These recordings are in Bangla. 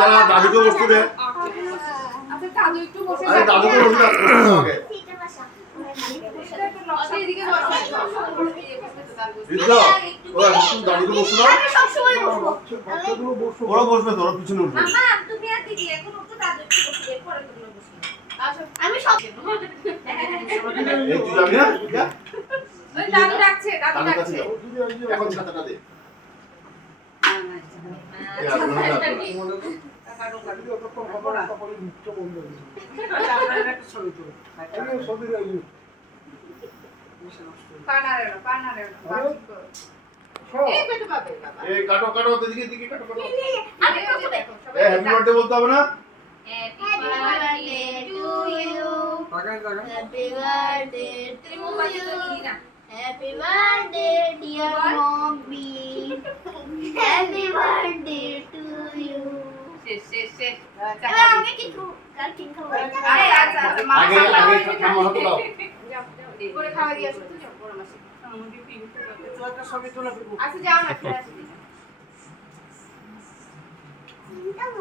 দাদা দাদুকে বসতে দে। আচ্ছা দাদু একটু বসে আরে দাদুকে বসতে দাও ওকে এদিকে বসো বিদ্যা ওরা তুমি দাদুকে বসতে দাও। আমি সব সময় বসবো। বাচ্চাগুলো বসো। ওরা বসবে তোরা পিছনে উঠবে। মামা তুমি আর দিদি এখন একটু দাদু একটু বসবে পরে তোমরা বসবে। আমি সব এই তুই যাবি না যা ওই দাদু ডাকছে দাদু দাদুর কাছে ডাকছে যাও ওদিকে আইয়ে এখন ছাতাটা দে এই আর কোনো না যদি অতক্ষণ হবে না, তারপরে মুখটা বন্ধ হয়ে যাবে। আইয়ে, সবির আইয়ে। পানারে না আরে, সব। এই বেটা পাবে বাবা এই কাটো কাটো এদিকে এদিকে কাটো কাটো আমি বসবো। এই হ্যাপি বার্থডে বলতে হবে না Happy birthday to you. Happy birthday to you. Happy birthday dear mommy. Happy birthday to you. শেষ এবার আমি কিছু কাল কিন খাবো। আরে আচ্ছা মা আগে খামো হাতে দাও করে খাওয়া দিয়ে আসো তো যাও বড় মাসি আচ্ছা যাও না ফিরে আসো আমি খাবো।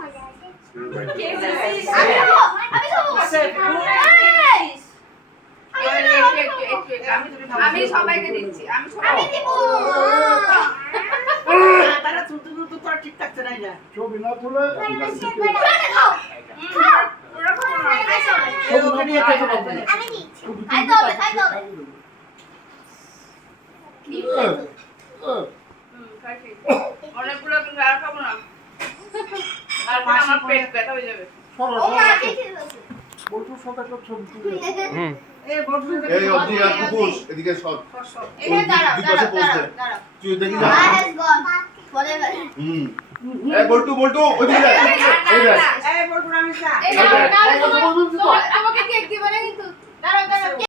আমি সবাইকে দিচ্ছি আমি আমি সবাইকে দিব। ছবি না তুলে ওটা খাও। খাও। আমি দিচ্ছি। খাইতে হবে, খাইতে হবে। অনেকগুলো কিন্তু আর খাবো না আর আমার পেট ব্যথা হয়ে যাবে ও মা ঠিক আছে। বলছুর সাথে একটা ছবি তুলে এই অবধি আর কুকুর এদিকে সব এটা দাঁড়াও, দুই পাশে দাঁড়াও, বসতে। দাঁড়াও। তুই দেখি যা I has gone. Forever. এই বল্টু বল্টু ওইদিকে যা এই দেখ আমাকে